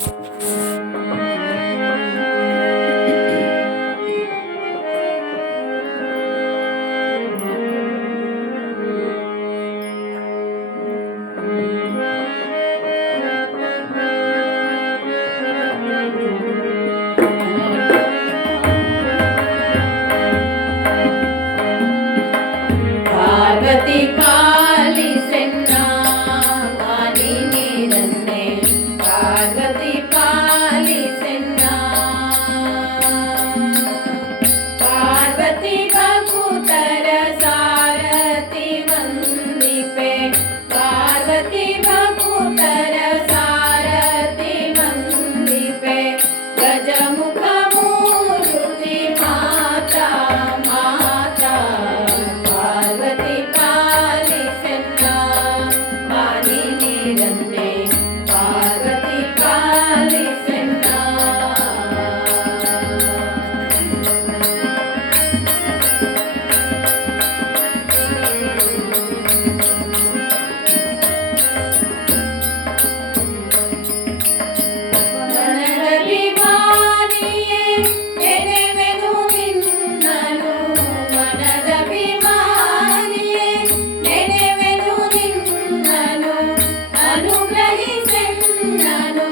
Música ಸಣ್ಣನು